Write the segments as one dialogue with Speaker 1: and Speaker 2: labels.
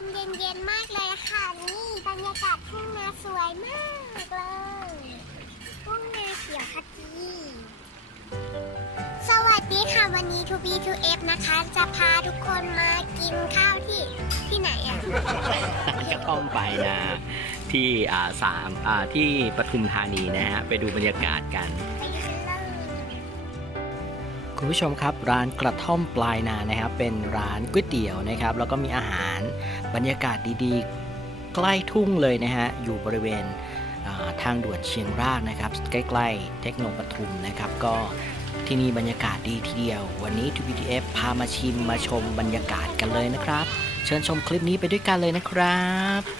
Speaker 1: มเย็นๆมากเลยค่ะ นี่บรรยากาศทุ่งนาสวยมากเลยทุ่งนาเขียวขจีสวัสดีค่ะวันนี้ 2B 2F นะคะ จะพาทุกคนมากินข้าวที่ที่ไหนอะ
Speaker 2: กระท่อมปนาที่อ่าสามอ่าที่ปทุมธานีนะฮะไปดูบรรยากาศกัน คุณผู้ชมครับร้านกระท่อมปลายนานะครับ เป็นร้านก๋วยเตี๋ยวนะครับ แล้วก็มีอาหารบรรยากาศดีๆ ใกล้ทุ่งเลยนะฮะอยู่บริเวณาทางด่วนเชียงรากนะครับ ใกล้ๆ เทคโนปทุมนะครับ ก็ที่นี่บรรยากาศดีทีเดียว วันนี้ 2BTF พามาชิมมาชมบรรยากาศกันเลยนะครับ เชิญชมคลิปนี้ไปด้วยกันเลยนะครับ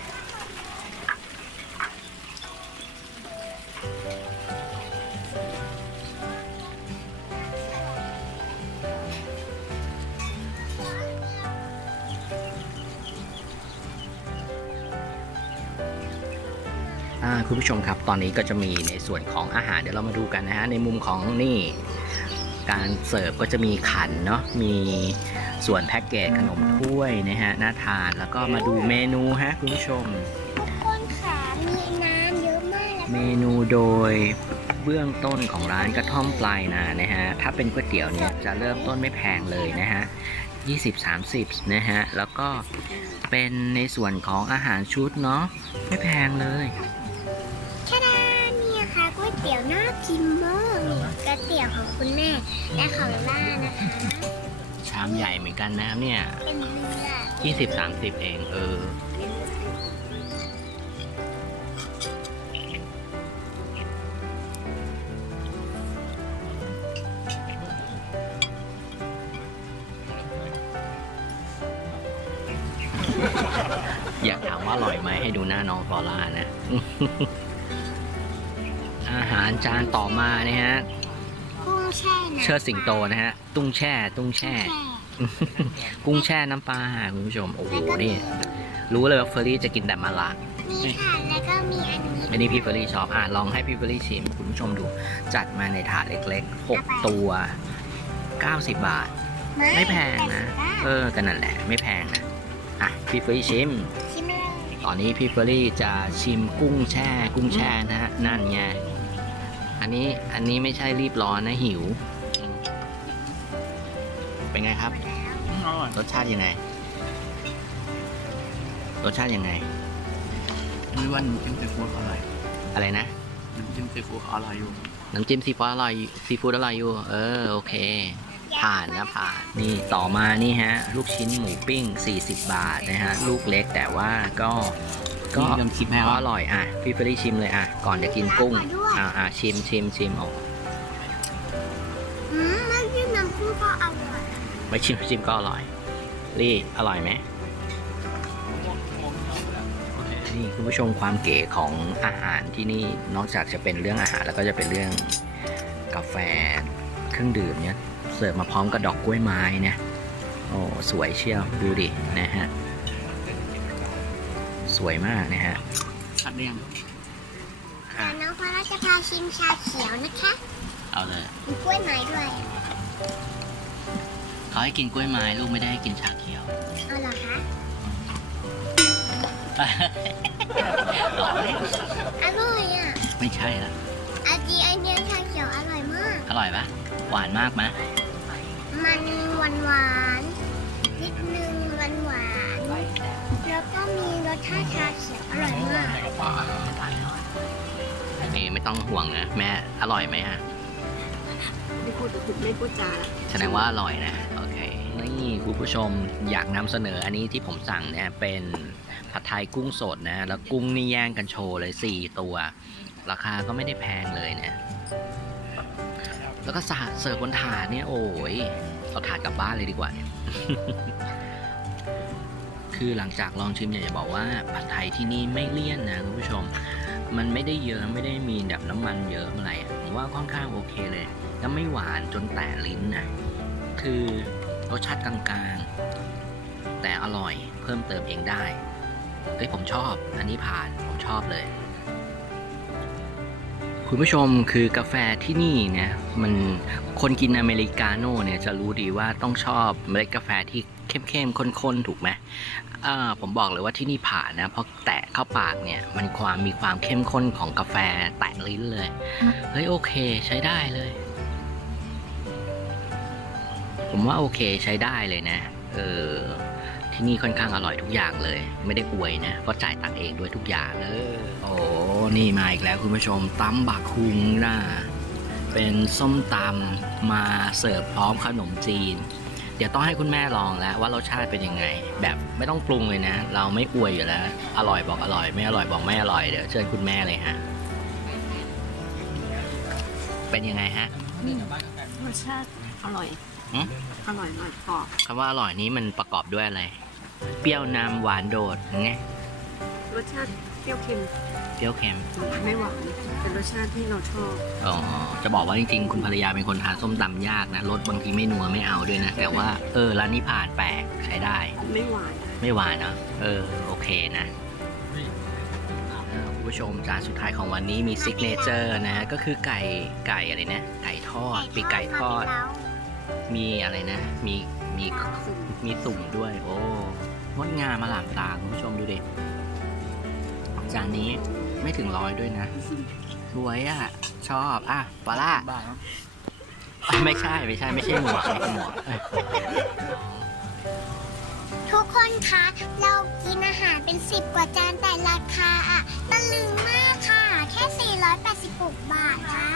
Speaker 2: คุณผู้ชมครับตอนนี้ก็จะมีในส่วนของอาหารเดี๋ยวเรามาดูกันนะฮะในมุมของนี่การเสิร์ฟก็จะมีขันเนาะมีส่วนแพ็กเกจขนมถ้วยนะฮะน่าทานแล้วก็มาดูเมนูฮะคุณผู้ชม
Speaker 1: ทุกคนค่ะมีน้ำเยอะมากแล้ว
Speaker 2: เมนูโดยเบื้องต้นของร้านกระท่อมปลายนานะฮะถ้าเป็นก๋วยเตี๋ยวเนี่ยจะเริ่มต้นไม่แพงเลยนะฮะ20-30นะฮะแล้วก็เป็นในส่วนของอาหารชุดเนาะไม่แพงเลย
Speaker 1: ตี๋ยวน่ากินมากนี่ก๋วยเตี๋ยวของคุณแม่และของล่านะคะ
Speaker 2: ชามใหญ่เหมือนกันนะเนี่ย
Speaker 1: เป็นเรือ
Speaker 2: ยี่สิบสามสิบเองเออ อยากถามว่าอร่อยไหมให้ดูหน้าน้องฟลอร่านะ อาหารจานต่อมานะฮะ
Speaker 1: กุ้งแช่น้ำ
Speaker 2: เชิดสิงโตนะฮะ ตุ้งแช่ ตุ้งแช่
Speaker 1: แช่
Speaker 2: กุ้งแช่น้ำปลาคุณผู้ชม โอ้โห
Speaker 1: แล้วก็
Speaker 2: นี่ รู้เลยว่าเฟอร์รี่จะกินแต่มาละ
Speaker 1: มีค่ะ แล้วก็มีอันนี้
Speaker 2: อันนี้พี่เฟอร์รี่ชอบ อะ ลองให้พี่เฟอร์รี่ชิม คุณผู้ชมดู จัดมาในถาดเล็กๆ 6 ตัว 90 บาท ไม่แพงนะ เออกันนั่นแหละ ไม่แพงนะ อะ พี่เฟอร์รี่ชิม
Speaker 1: ชิมเลย
Speaker 2: ตอนนี้พี่เฟอร์รี่จะชิมกุ้งแช่ กุ้งแช่นะฮะ นั่นไง อันนี้อันนี้ไม่ใช่รีบร้อนนะหิวอืมเป็นไงครับรสชาติยังไง รสชาติยังไง
Speaker 3: นึกว่าน้ำจิ้มซีฟู้ดอร่อย
Speaker 2: อะไรนะ
Speaker 3: น้ำจิ้มซีฟู้ดอร่อยอยู่
Speaker 2: น้ำจิ้มซีฟู้ดอร่อยซีฟู้ดอร่อยอยู่ เออ โอเค ผ่านนะผ่าน นี่ต่อมานี่ฮะ ลูกชิ้นหมูปิ้ง 40 บาทนะฮะ ลูกเล็กแต่ว่าก็ ก็
Speaker 3: นี่เริ่มคิดแม่
Speaker 2: ก็
Speaker 3: ว่า
Speaker 2: อร่อยอะพี่เฟรรี่ชิมเลยอะก่อนจะกินกุ้งอะอะชิมชิมชิมโอ้
Speaker 1: อืมน้ำจิ้มน้ำกุ้งก็อร่อย
Speaker 2: ไม่ชิมชิมก็อร่อยรี่อร่อยไหมนี่คุณผู้ชมความเก๋ของอาหารที่นี่นอกจากจะเป็นเรื่องอาหารแล้วก็จะเป็นเรื่องกาแฟเครื่องดื่มเนี่ยเสิร์ฟมาพร้อมกับดอกกล้วยไม้เนี่ยโอ้สวยเชียวดูดินะฮะ สวยมากนะฮะ
Speaker 3: ชัดเรียง
Speaker 1: เดี๋ยวน้องฟ้าเราจะพาชิมชาเขียวนะคะ
Speaker 2: เอาเลย
Speaker 1: มีกล้วยไม้ด้วย
Speaker 2: เขาให้กินกล้วยไม้ลูกไม่ได้ให้กินชาเขียว
Speaker 1: เอาเหรอคะอร่อยอะ
Speaker 2: ไม่ใช่ละ
Speaker 1: อาจีไอเนี้ยชาเขียวอร่อยมาก
Speaker 2: อร่อยปะหวานมากไหม
Speaker 1: มันหวานหวานๆนิดนึงหวานหวานๆ แล้วก็มีรสชาติชาเขียวอร่อยมาก
Speaker 2: นี่ไม่ต้องห่วงนะ แม่อร่อยไหมฮะ
Speaker 4: ไม่พูดไม่พูดจา
Speaker 2: แสดงว่าอร่อยนะ โอเค นี่คุณผู้ชมอยากนำเสนออันนี้ที่ผมสั่งเนี่ยเป็นผัดไทยกุ้งสดนะ แล้วกุ้งนี่แย่งกันโชว์เลย 4 ตัว ราคาก็ไม่ได้แพงเลยเนี่ย แล้วก็สาดเสิร์ฟบนถาดเนี่ยโอ้ยเอาถาดกลับบ้านเลยดีกว่าเนี่ย คือหลังจากลองชิมอยากจะบอกว่าผัดไทยที่นี่ไม่เลี่ยนนะคุณผู้ชม มันไม่ได้เยอะไม่ได้มีแบบน้ำมันเยอะอะไรผมว่าค่อนข้างโอเคเลย แล้วไม่หวานจนแตะลิ้นนะคือรสชาติกลางๆ แต่อร่อยเพิ่มเติมเองได้เฮ้ยผมชอบ อันนี้ผ่านผมชอบเลย คุณผู้ชมคือกาแฟที่นี่เนี่ยมันคนกินอเมริกาโน่เนี่ยจะรู้ดีว่าต้องชอบเมล็ดกาแฟที่ เข้มๆข้นๆถูกไหมอ่าผมบอกเลยว่าที่นี่ผ่านนะเพราะแตะเข้าปากเนี่ยมันความมีความเข้มข้นของกาแฟแตะลิ้นเลยเฮ้ยโอเคใช้ได้เลย ผมว่าโอเคใช้ได้เลยนะ เออที่นี่ค่อนข้างอร่อยทุกอย่างเลย ไม่ได้อวยนะเพราะจ่ายตังค์เองด้วยทุกอย่างเออโอ้นี่มาอีกแล้วคุณผู้ชมตำบักคุงนะเป็นส้มตำมาเสิร์ฟพร้อมขนมจีน เดี๋ยวต้องให้คุณแม่ลองแล้วว่ารสชาติเป็นยังไง แบบไม่ต้องปรุงเลยนะ เราไม่อวยอยู่แล้ว อร่อยบอกอร่อย ไม่อร่อยบอกไม่อร่อยเดี๋ยวเชิญคุณแม่เลยฮะ เป็นยังไงฮะ
Speaker 4: รสชาติอร่อย
Speaker 2: หืม
Speaker 4: อร่อยอร่อยกรอบ
Speaker 2: คำว่าอร่อยนี้มันประกอบด้วยอะไร เปรี้ยวนำหวานโดดไง
Speaker 4: รสชาติเป รี้ยวเค็ม
Speaker 2: เปรี้ยวเค็ม
Speaker 4: ไม่หวานเป็นรสชาติที่เราชอบ
Speaker 2: อ๋อจะบอกว่าจริงๆ คุณภรรยาเป็นคนทานส้มตำยากนะรสบางทีไม่นัวไม่เอาด้วยนะ แต่ว่าเออร้านนี้ผ่านแปลกใช้ได้
Speaker 4: ไม่หวาน
Speaker 2: ไม่หวานเนอะเออโอเคนะเออคุณผู้ชมจานสุดท้ายของวันนี้มีซิกเนเจอร์นะ ก็คือไก่ไก่อะไรนะไก่ทอดปีกไก่ทอด มีอะไรนะ มีมี
Speaker 4: ซึ่ง
Speaker 2: มีสุ่มด้วย โอ้งดงามมาหลามตาคุณผู้ชมดูดิ จานนี้ไม่ถึงร้อยด้วยนะสวยอะ ชอบ อะปลาล่า
Speaker 3: บ้าเนาะ
Speaker 2: ไม่ใช่ไม่ใช่ไม่ใช่หมวกไม่ใช่หมวกเอ้ย
Speaker 1: ทุกคนคะ เรากินอาหารเป็น 10 กว่าจานแต่ราคาอะตะลึงมากค่ะ แค่ 486 บาทค่ะ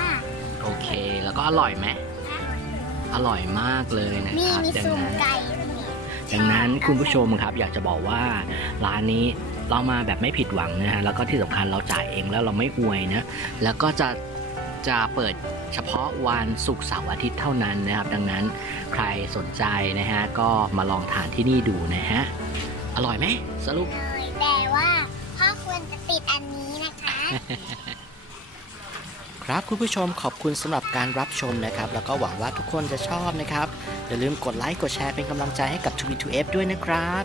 Speaker 2: โอเค แล้วก็อร่อยไหมอร่อยมากเลยนะ
Speaker 1: มี
Speaker 2: ครับ
Speaker 1: มี
Speaker 2: ดัง
Speaker 1: สุ่ม
Speaker 2: นั้น
Speaker 1: ไก่ด้วย
Speaker 2: ดังนั้นคุณผู้ชมครับอยากจะบอกว่าร้านนี้ เรามาแบบไม่ผิดหวังนะฮะแล้วก็ที่สำคัญเราจ่ายเองแล้วเราไม่อวยนะแล้วก็จะจะเปิดเฉพาะวันศุกร์เสาร์อาทิตย์เท่านั้นนะครับ ดังนั้นใครสนใจนะฮะก็มาลองทานที่นี่ดูนะฮะอร่อยไหมสรุป
Speaker 1: เลยแต่ว่าพ่อควรจะติดอันนี้นะคะ
Speaker 2: ครับคุณผู้ชมขอบคุณสำหรับการรับชมนะครับ แล้วก็หวังว่าทุกคนจะชอบนะครับ อย่าลืมกดไลค์กดแชร์เป็นกำลังใจให้กับ2 2 f ด้วยนะครับ